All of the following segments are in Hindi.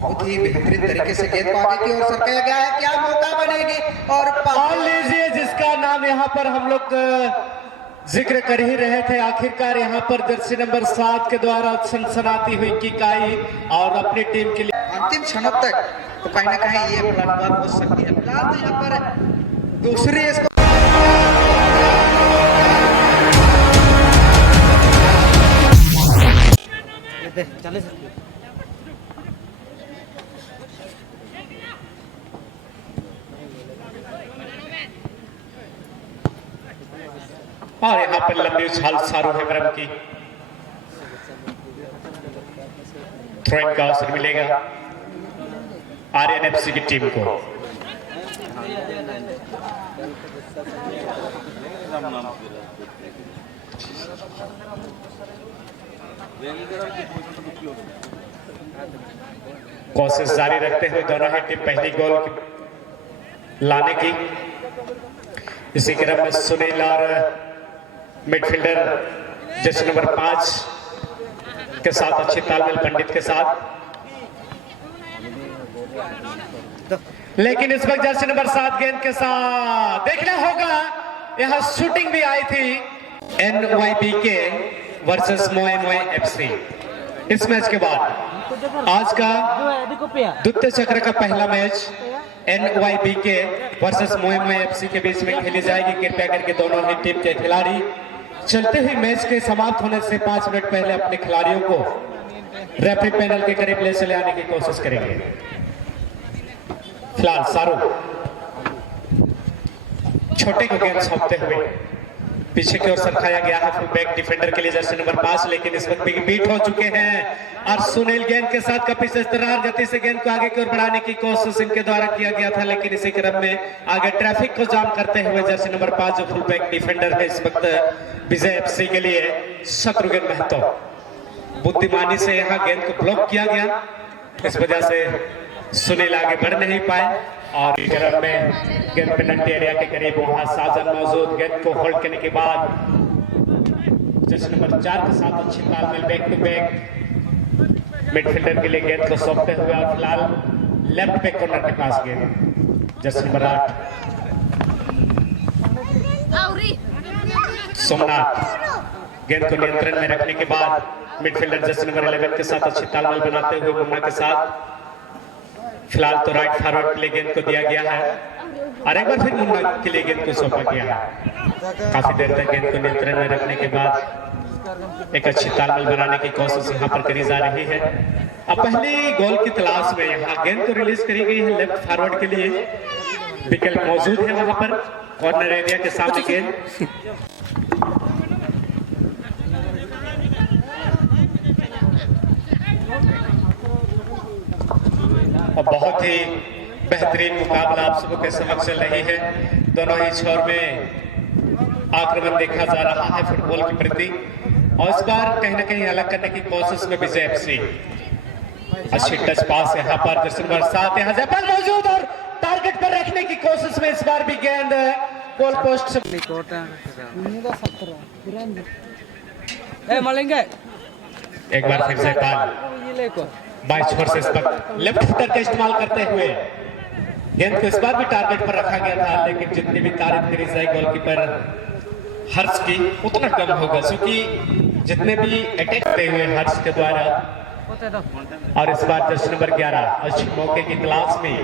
बहुत ही बेहतरीन तरीके से गेंद को आगे की ओर सरकाया गया है। क्या मौका बनेगी और लीजिए जिसका नाम यहाँ पर हम लोग जिक्र कर ही रहे थे, आखिरकार यहाँ पर जर्सी नंबर 7 के द्वारा सनसनाती हुई किकाई और अपनी टीम के लिए अंतिम क्षणों तक तो कहीं ना कहीं ये पलटवार हो सकती है। फिलहाल तो यहाँ पर दूसरी इसको चले और यहाँ पर लंबी उछाल सारू हेमरम की थ्रोइंग का अवसर मिलेगा आरएनएफसी की टीम को। कोशिश जारी रखते हुए दोनों ही टीम पहली गोल लाने की। इसी क्रम में सुनील और मिडफील्डर जर्सी नंबर 5 के साथ अच्छी तालमेल पंडित के साथ, लेकिन इस वक्त जर्सी नंबर 7 गेंद के साथ देखना होगा। यहां शूटिंग भी आई थी NYB के वर्सेस मोए FC। इस मैच के बाद आज का द्वितीय चक्र का पहला मैच NYB के वर्सेस मोए FC के बीच में खेली जाएगी। कृपया करके दोनों ही टीम के खिलाड़ी चलते हुए मैच के समाप्त होने से 5 मिनट पहले अपने खिलाड़ियों को रेफरी पैनल के करीब ले चले आने की कोशिश करेंगे। फिलहाल सारू छोटे को गेंद सौंपते हुए पीछे की ओर सरकाया गया है फुल बैक डिफेंडर के लिए जर्सी नंबर 5, लेकिन इस वक्त बीट हो चुके हैं और सुनील गेंद के साथ काफी इस्तरार गति से गेंद को आगे की ओर बढ़ाने की कोशिश इनके द्वारा किया गया था, लेकिन इसी क्रम में आगे ट्रैफिक को जाम करते हुए जर्सी नंबर 5 जो फुल बैक डिफेंडर है इस वक्त विजय FC के लिए शत्रुघ्न महतो, बुद्धिमानी से यहाँ गेंद को ब्लॉक किया गया। इस वजह से सुनील आगे बढ़ नहीं पाए और क्रम में गेंद पेनल्टी एरिया के करीब वहां साजन मौजूद। गेंद को होल्ड करने के बाद जर्सी नंबर 4 के साथ अच्छी तालमेल बैक टू बैक मिडफील्डर के लिए गेंद को सौंपते हुए और फिलहाल लेफ्ट बैक कॉर्नर के पास गेंद जर्सी नंबर 8 सोमनाथ गेंद को नियंत्रण में रखने के बाद मिडफील्डर जर्सी नंबर 11 के साथ अच्छी तालमेल बनाते हुए मुन्ना के साथ फिलहाल तो राइट फॉरवर्ड के लिए गेंद को दिया गया है और एक बार फिर मुन्ना के लिए गेंद को सौंपा गया है। काफी देर तक गेंद को नियंत्रण में रखने के बाद एक अच्छी तालमेल बनाने की कोशिश यहाँ पर करी जा रही है। अब पहली गोल की तलाश में यहाँ गेंद को रिलीज करी गई है लेफ्ट फॉरवर्ड के लिए, विकल्प मौजूद है वहां पर कॉर्नर एरिया के सामने गेंद। और बहुत ही बेहतरीन मुकाबला आप सबों के समक्ष चल रही है। दोनों ही छोर में आक्रमण देखा जा रहा है फुटबॉल के प्रति और इस बार कहीं ना कहीं अलग करने की कोशिश में विजय FC। अच्छी टच पास यहाँ पर जर्सी नंबर 7 यहाँ जयपाल मौजूद और टारगेट पर रखने की कोशिश में इस बार भी गेंद गोल पोस्ट से एक बार फिर जयपाल 22 छोर से इस पर लेफ्ट फुटर का इस्तेमाल करते हुए गेंद को इस बार भी टारगेट पर रखा गया था, लेकिन जितनी भी तारीफ करी जाए गोलकीपर हर्ष की उतना कम होगा क्योंकि जितने भी अटैक करते हुए हर्ष के द्वारा। और इस बार जर्सी नंबर 11 अच्छी मौके की तलाश में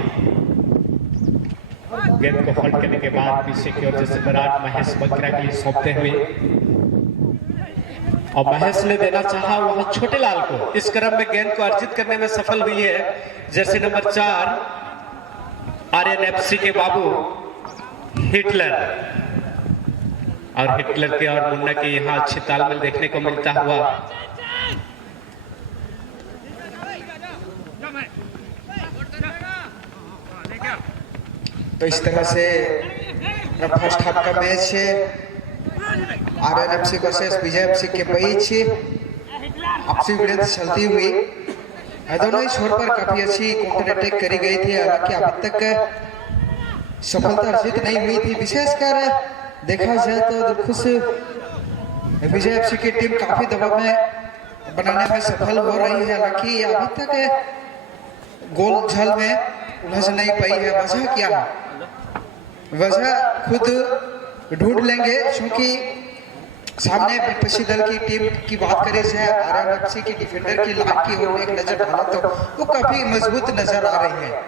गेंद को होल्ड करने के बाद पीछे की ओर जर्सी नंबर 8 महेश बकरा के लिए सौंपते हुए और महेश ने देना चाहा वहां छोटे लाल को। इस क्रम में गेंद को अर्जित करने में सफल हुई है जर्सी नंबर 4 RNFC के बाबू हिटलर और हिटलर के और मुन्ना के यहाँ अच्छी तालमेल देखने को मिलता हुआ। तो इस तरह से फर्स्ट हाफ का मैच है RNFC वर्सेस विजय FC के बीच आपसी भिड़ंत चलती हुई। दोनों ही छोर पर काफी अच्छी काउंटर अटैक करी गई थी, हालांकि अभी तक सफलता अर्जित नहीं हुई थी। विशेषकर देखा जाए तो खुश विजय FC की टीम काफी दबाव में बनाने में सफल हो रही है, हालांकि अभी तक गोल झल में उलझ नहीं पाई है। वजह क्या है, वजह खुद ढूंढ लेंगे, क्योंकि सामने विपक्षी दल की टीम की बात करें जाए आरआरएफसी की डिफेंडर की लाइन की ओर एक नजर डाला तो वो काफी मजबूत नजर आ रही है।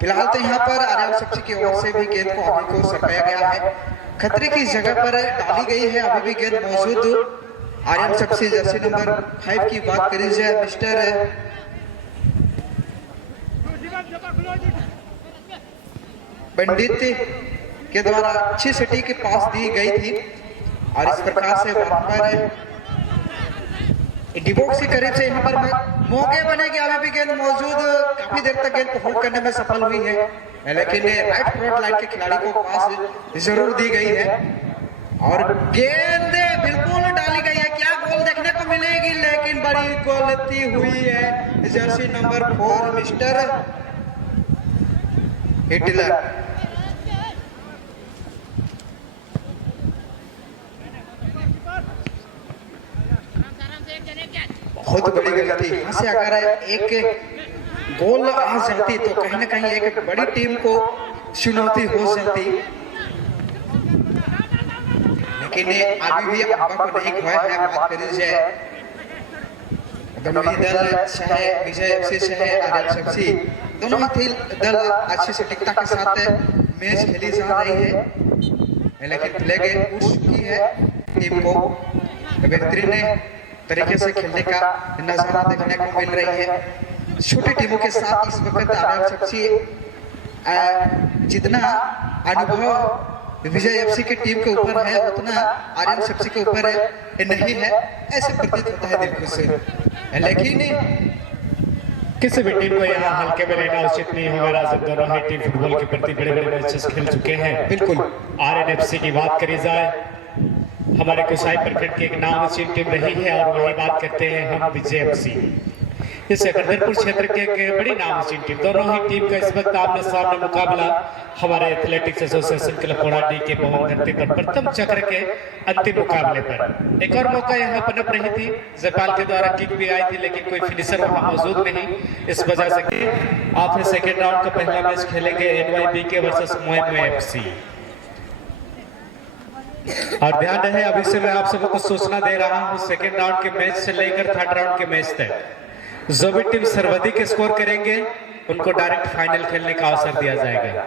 फिलहाल तो यहाँ पर आरआरएफसी की ओर से भी गेंद को आगे को सरकाया गया है, खतरे की जगह पर डाली गई है, अभी भी गेंद मौजूद आरआरएफसी जर्सी नंबर 5 की बात करी जाए मिस्टर पंडित के द्वारा अच्छी सिटी के पास दी गई थी और इस प्रकार से वहां पर डिबॉक्स के करीब से यहाँ पर मौके बनेगी, अभी भी गेंद मौजूद, काफी देर तक गेंद को होल्ड करने में सफल हुई है, लेकिन राइट फ्रंट लाइन के खिलाड़ी को पास जरूर दी गई है और गेंद बिल्कुल डाली गई है। क्या गोल देखने को मिलेगी, लेकिन बड़ी गलती हुई है जर्सी नंबर 4 मिस्टर हिटलर। बहुत बड़ी गलती, यहाँ से अगर एक गोल आ जाती तो कहीं ना कहीं एक बड़ी टीम को चुनौती हो जाती, लेकिन अभी भी अब्बा को नहीं खोया है। बात करी जाए दोनों ही दल, चाहे विजय एफसी चाहे आरआरएफसी, दोनों ही दल अच्छी सटीकता के साथ मैच खेली जा रही है, लेकिन प्ले गेम उठ चुकी है, टीम को बेहतरीन तरीके से खेलने का नजारा देखने को मिल रही है। छोटी टीमों के साथ इस वक्त आरआरएफसी जितना अनुभव विजय एफसी की टीम के ऊपर है उतना आरआरएफसी के ऊपर नहीं है, ऐसे प्रतीत होता है दिल से, लेकिन किसी भी टीम को यहाँ हल्के में लेना उचित नहीं होगा। राजद दोनों ही टीम फुटबॉल के प्रति बड़े-बड़े मैचेस खेल चुके हैं। बिल्कुल आरएनएफसी की बात करी जाए, हमारे कुसाई प्रखंड की एक नामचीन टीम रही है और वही बात करते हैं हम विजय एफसी। इस सकंदरपुर क्षेत्र के एक बड़ी नामचीन टीम, दोनों ही टीम का इस वक्त आमने सामने मुकाबला हमारे एथलेटिक्स एसोसिएशन क्लब कोड़ाडी के भवन धरती पर प्रथम चक्र के अंतिम मुकाबले पर। एक और मौका यहाँ पनप रही थी, जयपाल के द्वारा किक भी आई थी, लेकिन कोई फिनिशर वहां मौजूद नहीं, इस वजह से आप सेकेंड राउंड का पहला मैच खेलेंगे एनवाईबीके वर्सेस मोए एफसी। और ध्यान रहे, अभी से मैं आप सबको कुछ सूचना दे रहा हूं, सेकेंड राउंड के मैच से लेकर थर्ड राउंड के मैच तक जो भी टीम सर्वाधिक स्कोर करेंगे उनको डायरेक्ट फाइनल खेलने का अवसर दिया जाएगा।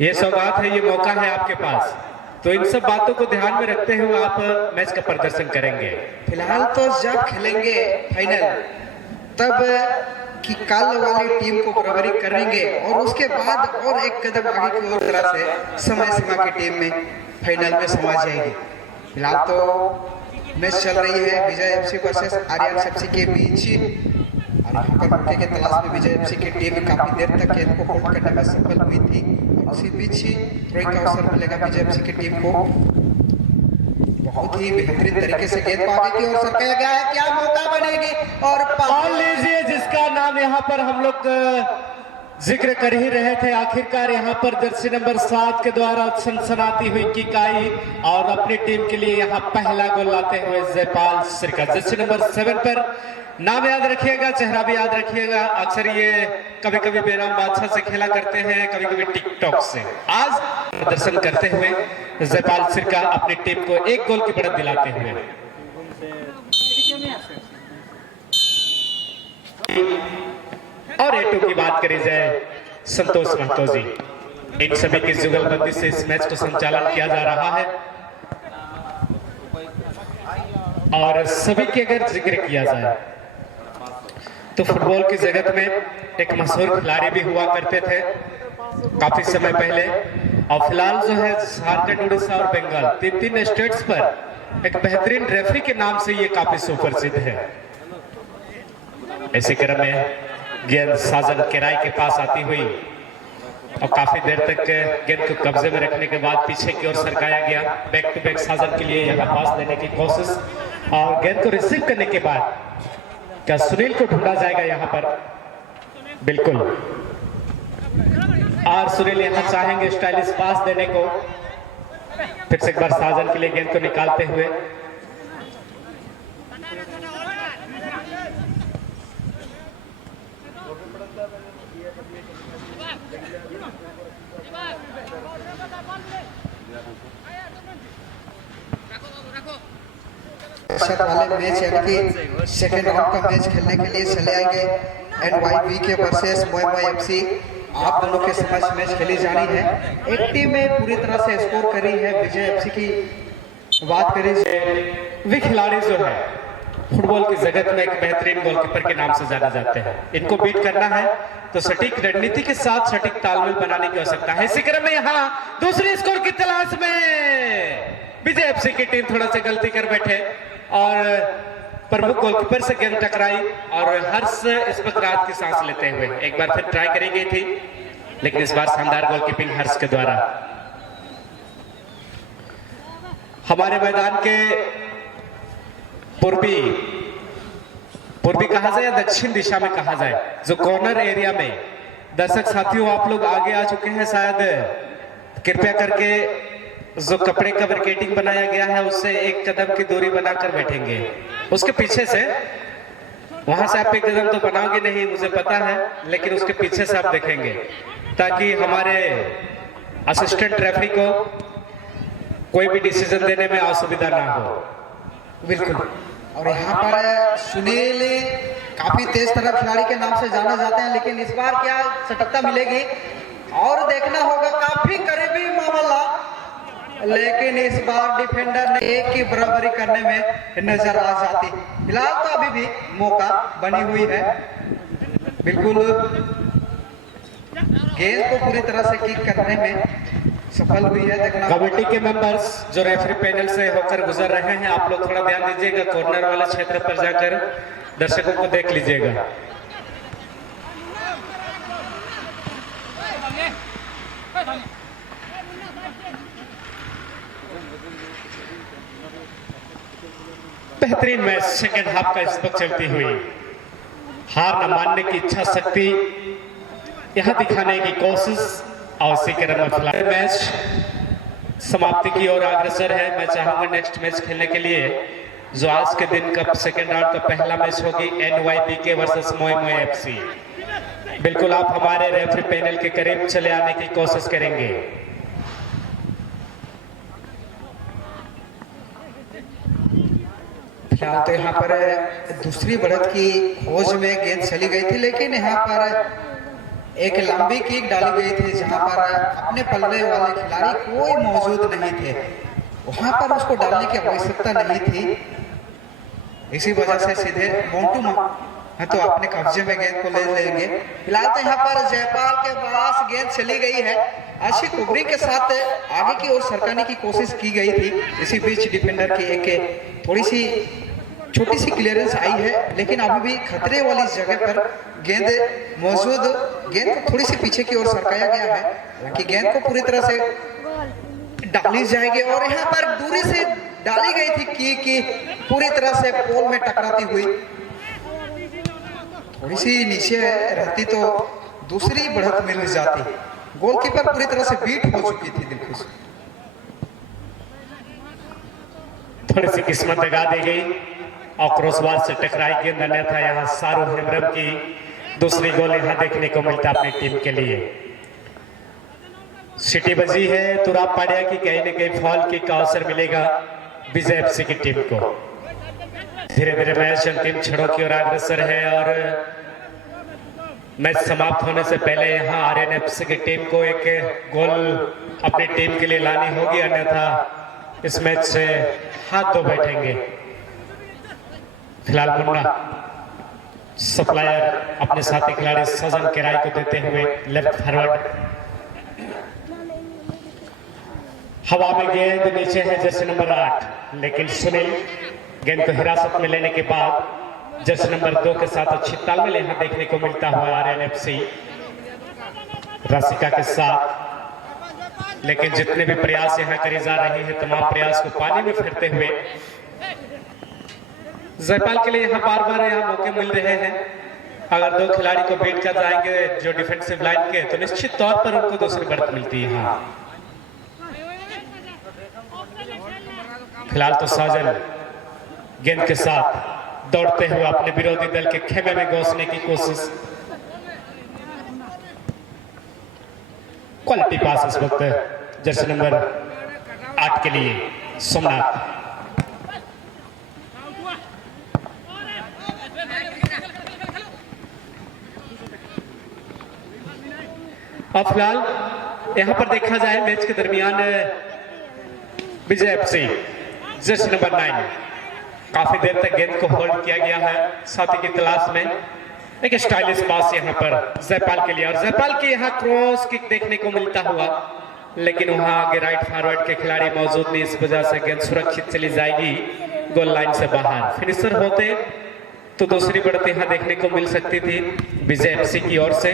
ये सौगात है, ये मौका है आपके पास, तो इन सब बातों को ध्यान में रखते हुए आप मैच का प्रदर्शन करेंगे। फिलहाल तो जब खेलेंगे फाइनल तब कि कल वाली टीम को बराबरी करेंगे और उसके बाद और एक कदम आगे की ओर तरह से समय सीमा की टीम में फाइनल में समा जाएगी। फिलहाल तो मैच चल रही है विजय एफसी वर्सेस आरआरएफसी के बीच और यहाँ पर मौके के तलाश में विजय एफसी की टीम काफी देर तक गेंद को होल्ड करने में सफल हुई थी और उसी बीच थ्रोइंग का अवसर मिलेगा विजय एफसी की टीम को। बहुत ही बेहतरीन तरीके से गेंद को आगे की ओर सरकाया गया है, क्या मौका बनेगी और लीजिए जिसका नाम यहाँ पर हम लोग जिक्र कर ही रहे थे, आखिरकार यहाँ पर जर्सी नंबर 7 के द्वारा सनसनाती हुई किक आई और अपनी टीम के लिए यहाँ पहला गोल लाते हुए जयपाल सिरका। जर्सी नंबर 7 पर नाम याद रखिएगा, चेहरा भी याद रखिएगा, अक्सर ये कभी कभी बेनाम बादशाह से खेला करते हैं, कभी कभी टिकटॉक से। आज प्रदर्शन करते हुए जयपाल सिरका अपनी टीम को एक गोल की बढ़त दिलाते हुए। और A2 की बात करी जाए, संतोष महतो जी, इन सभी की जुगलबंदी से इस मैच को संचालन किया जा रहा है और सभी के अगर जिक्र किया जाए तो फुटबॉल की जगत में एक मशहूर खिलाड़ी भी हुआ करते थे काफी समय पहले, और फिलहाल जो है झारखंड, उड़ीसा और बंगाल तीन स्टेट्स पर एक बेहतरीन रेफरी के नाम से ये काफी सुप्रसिद्ध है। ऐसे क्रम में गेंद साजन किराए के पास आती हुई और काफी देर तक गेंद को कब्जे में रखने के बाद पीछे की ओर सरकाया गया। बैक टू बैक साजन के लिए यहाँ पास देने की कोशिश और गेंद को रिसीव करने के बाद क्या सुनील को ढूंढा जाएगा यहाँ पर? बिल्कुल, और सुनील यहाँ चाहेंगे स्टाइलिश पास देने को। फिर से एक बार साजन के लिए गेंद को निकालते हुए वाले मैच यानी कि सेकेंड राउंड का मैच खेलने के लिए चले आएंगे NYB के वर्सेस मोई FC। आप दोनों के समक्ष मैच खेली जानी है। एक टीम में पूरी तरह से स्कोर करी है विजय FC की बात करी। वे खिलाड़ी जो है फुटबॉल की जगत में एक बेहतरीन गोलकीपर के नाम से जाना जाते हैं। इनको बीट करना है तो सटीक रणनीति के साथ सटीक तालमेल बनाने की आवश्यकता है। इसी क्रम में यहाँ दूसरी स्कोर की तलाश में विजय FC की टीम थोड़ा सा गलती कर बैठे और प्रमुख गोलकीपर से गेंद टकराई और हर्ष इस पर रात की सांस लेते हुए एक बार फिर ट्राई करी गई थी, लेकिन इस बार शानदार गोलकीपिंग हर्ष के द्वारा। हमारे मैदान के पूर्वी कहा जाए या दक्षिण दिशा में कहा जाए, जो कॉर्नर एरिया में दर्शक साथियों आप लोग आगे आ चुके हैं, शायद कृपया करके जो कपड़े का बैरिकेडिंग बनाया गया है उससे एक कदम की दूरी बनाकर बैठेंगे। उसके पीछे से, वहां से आप एक कदम तो बनाओगे नहीं मुझे पता है, लेकिन उसके पीछे से आप देखेंगे ताकि हमारे असिस्टेंट रेफरी को कोई भी डिसीजन देने में असुविधा ना हो। बिल्कुल। और यहाँ पर सुनील काफी तेज तरह खिलाड़ी के नाम से जाने जाते हैं, लेकिन इस बार क्या सटीकता मिलेगी और देखना होगा। काफी करीबी मामला, लेकिन इस बार डिफेंडर ने एक की बराबरी करने में नजर आ जाती। फिलहाल तो अभी भी मौका बनी हुई है। बिल्कुल गेंद को पूरी तरह से किक करने में सफल हुई है। देखना कमेटी के मेंबर्स जो रेफरी पैनल से होकर गुजर रहे हैं, आप लोग थोड़ा ध्यान दीजिएगा, कॉर्नर वाले क्षेत्र पर जाकर दर्शकों को देख लीजिएगा। बेहतरीन मैच सेकेंड हाफ का इस वक्त चलती हुई, हार न मानने की इच्छा शक्ति यहां दिखाने की कोशिश और इसी क्रम में मैच समाप्ति की ओर अग्रसर है। मैं चाहूंगा नेक्स्ट मैच खेलने के लिए जो आज के दिन का सेकेंड राउंड का पहला मैच होगी NYB के वर्सेस मोई FC। बिल्कुल आप हमारे रेफरी पैनल के करीब चले आने की कोशिश करेंगे। फिलहाल तो यहाँ पर दूसरी बढ़त की खोज में गेंद चली गई थी, लेकिन यहाँ पर एक लंबी किक डाली गई थी जहां पर अपने पल्ले वाले खिलाड़ी कोई मौजूद नहीं थे। वहां पर उसको डालने की आवश्यकता नहीं थी, इसी वजह से सीधे मोंटू तो अपने कब्जे में गेंद को ले लेंगे। फिलहाल तो यहाँ पर जयपाल के पास गेंद चली गई है। अच्छी कुबरी के साथ आगे की ओर सरकाने की कोशिश की गई थी। इसी बीच डिफेंडर की एक थोड़ी सी छोटी सी क्लियरेंस आई है, लेकिन अभी भी खतरे वाली जगह पर गेंद मौजूद। गेंद को थोड़ी सी पीछे की ओर सरकाया गया है, हालांकि गेंद को पूरी तरह से डाली जाएगी और यहाँ पर दूरी से डाली गई थी कि पूरी तरह से पोल में टकराती हुई। थोड़ी सी नीचे रहती तो दूसरी बढ़त मिल जाती। गोलकीपर पूरी तरह से बीट हो चुकी थी। दिलखुश थोड़ी सी किस्मत लगा दी गई और क्रॉसबार से टकराई गेंद, अन्यथा यहाँ सारू हेमरम की दूसरी गोल यहाँ देखने को मिलता अपनी टीम के लिए। सिटी बजी है तुराब पाड़िया की, कहीं न कहीं फॉल किक का अवसर मिलेगा विजय FC की टीम को। धीरे धीरे मैच अंतिम क्षणों की ओर अग्रसर है और मैच समाप्त होने से पहले यहाँ RN FC की टीम को एक गोल अपनी टीम के लिए लानी होगी, अन्यथा इस मैच से हाथ धो बैठेंगे। फिलहाल मुन्ना सप्लायर अपने साथी खिलाड़ी सजन किराए को देते हुए लेफ्ट फॉरवर्ड, हवा में गेंद नीचे है जर्सी नंबर 8, लेकिन सुनील गेंद को हिरासत में लेने के बाद जर्सी नंबर 2 के साथ अच्छी तालमेल यहाँ देखने को मिलता हुआ RN FC रसिका के साथ। लेकिन जितने भी प्रयास यहाँ करे जा रहे हैं, तमाम प्रयास को पानी में फेरते हुए जयपाल के लिए यहाँ बार बार यहाँ मौके मिल रहे हैं। अगर दो खिलाड़ी को बीट कर जाएंगे जो डिफेंसिव लाइन के, तो निश्चित तौर पर उनको दूसरी बढ़त मिलती है। यहाँ फिलहाल तो साजन गेंद के साथ दौड़ते हुए अपने विरोधी दल के खेमे में घुसने की कोशिश। क्वालिटी पास इस वक्त जर्सी नंबर 8 के लिए सोमनाथ। अब फिलहाल यहां पर देखा जाए मैच के दरमियान विजय एफसी जर्सी नंबर 9 काफी देर तक गेंद को होल्ड किया गया है साथी की तलाश में। एक स्टाइलिश पास यहां पर जयपाल के लिए, और जयपाल के यहां क्रॉस किक देखने को मिलता हुआ, लेकिन वहां आगे राइट फॉरवर्ड के खिलाड़ी मौजूद नहीं, इस वजह से गेंद सुरक्षित चली जाएगी गोल लाइन से बाहर। फिनिशर होते तो दूसरी बढ़त यहां देखने को मिल सकती थी विजय एफसी की ओर से।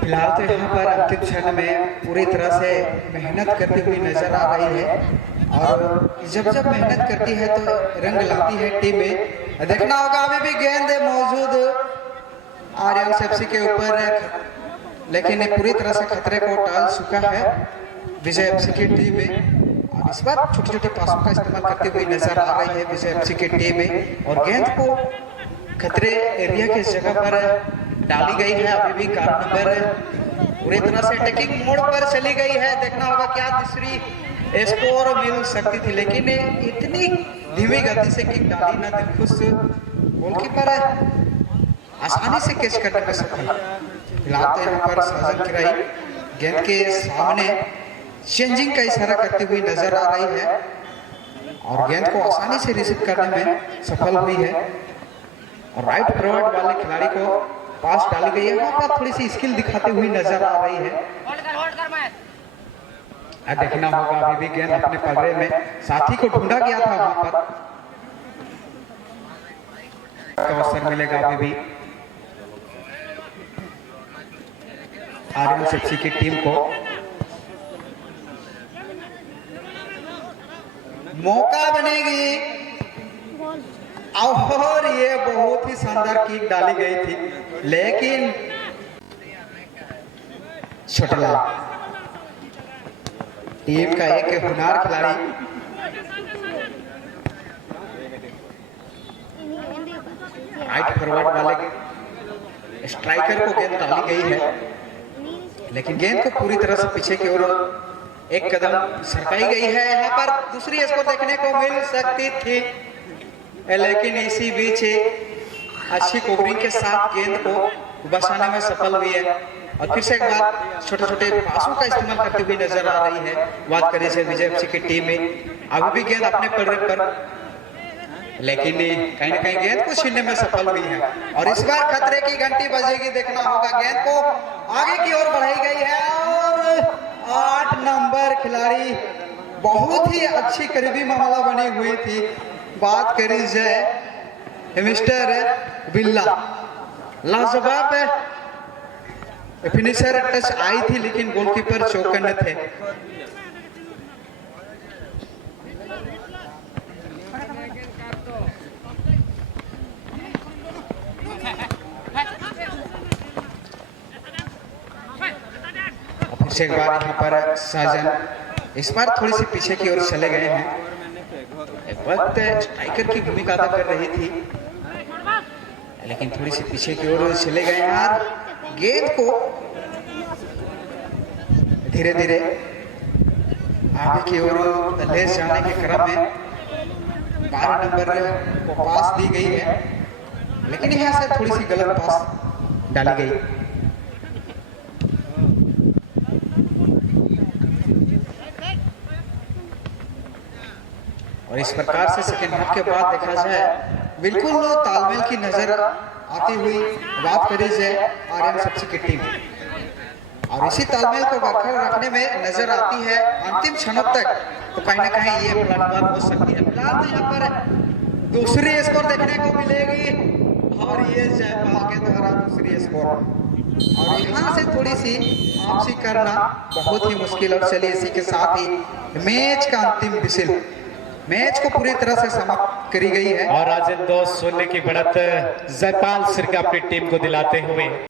फिलहाल तो यहाँ पर अंतिम क्षण में पूरी तरह से मेहनत करती हुई नजर आ रही है, और जब जब मेहनत करती है तो रंग लाती है टीम में। देखना होगा अभी भी गेंद मौजूद आर्यन एफसी के ऊपर, लेकिन पूरी तरह से खतरे को टाल चुका है विजय एफसी की टीम में। और इस बार छोटे छोटे पासों का इस्तेमाल करती हुई नजर आ रही है विजय एफसी की टीम में, और गेंद को खतरे एरिया की जगह पर डाली गई है। अभी भी कार नंबर पूरी तरह से अटैकिंग मोड पर चली गई है। देखना होगा क्या तीसरी स्कोर मिल सकती थी, लेकिन इतनी धीमी गति से किक डाली ना दिलखुश गोलकीपर आसानी से कैच करने में सफल। फिलहाल तो यहाँ पर साजन किराई गेंद के सामने चेंजिंग का इशारा करती हुई नजर आ रही है, और गेंद को आसानी से रिसीव करने में सफल हुई है, और राइट फॉरवर्ड वाले खिलाड़ी को पास डाली गई है। वहां पर थोड़ी सी स्किल दिखाते हुई नजर आ रही है। देखना होगा अभी भी गेंद अपने पगड़े में, साथी को ढूंढा गया था, वहां पर अवसर मिलेगा अभी भी आर्यन एफसी की टीम को। मौका बनेगी, और ये बहुत ही शानदार किक डाली गई थी, लेकिन छोटला टीम का एक हुनर खिलाड़ी राइट फॉरवर्ड वाले स्ट्राइकर को गेंद डाली गई है, लेकिन गेंद को पूरी तरह से पीछे की ओर एक कदम सरकाई गई है। यहाँ पर दूसरी स्कोर देखने को मिल सकती थी, लेकिन इसी बीच अच्छी कवरिंग के साथ गेंद को बचाने में सफल हुई है, और फिर से एक बार छोटे छोटे पासों का इस्तेमाल करते हुए नजर आ रही है। बात करें से विजय एफसी की टीम में अभी भी गेंद अपने पलड़े पर, लेकिन कहीं ना कहीं गेंद को छीनने में सफल हुई है, और इस बार खतरे की घंटी बजेगी। देखना होगा गेंद को आगे की ओर बढ़ाई गई है, और 8 नंबर खिलाड़ी बहुत ही अच्छी करीबी मामला बनी हुई थी। बात करी जाए मिस्टर बिल्ला, लाजवाब फिनिशर टच आई थी, लेकिन गोलकीपर चौकन्ने थे। फिर एक बार यहाँ पर साजन इस बार थोड़ी सी पीछे की ओर चले गए हैं। एक वक्त स्ट्राइकर की भूमिका अदा कर रही थी, लेकिन थोड़ी सी पीछे की ओर चले गए यार। गेंद को धीरे धीरे आगे की ओर ले जाने के क्रम में 12 नंबर को पास दी गई है, लेकिन यहाँ से थोड़ी सी गलत पास डाली गई। और इस प्रकार से सेकेंड हाफ के बाद देखा जाए बिल्कुल तालमेल की नजर आती हुई बात करी जाए आर्यन एफसी की टीम, और इसी तालमेल को बरकरार रखने में नजर आती है अंतिम क्षणों तक, तो कहीं ना कहीं ये पलटवार हो सकती है। फिलहाल तो यहाँ पर दूसरी स्कोर देखने को मिलेगी, और ये जयपाल के द्वारा दूसरी स्कोर, और यहाँ से थोड़ी सी वापसी करना बहुत ही मुश्किल। और चलिए इसी के साथ ही मैच का अंतिम विसिल, मैच को पूरी तरह से समाप्त करी गई है, और आज 2-0 की बढ़त जयपाल सिरका अपनी टीम को दिलाते हुए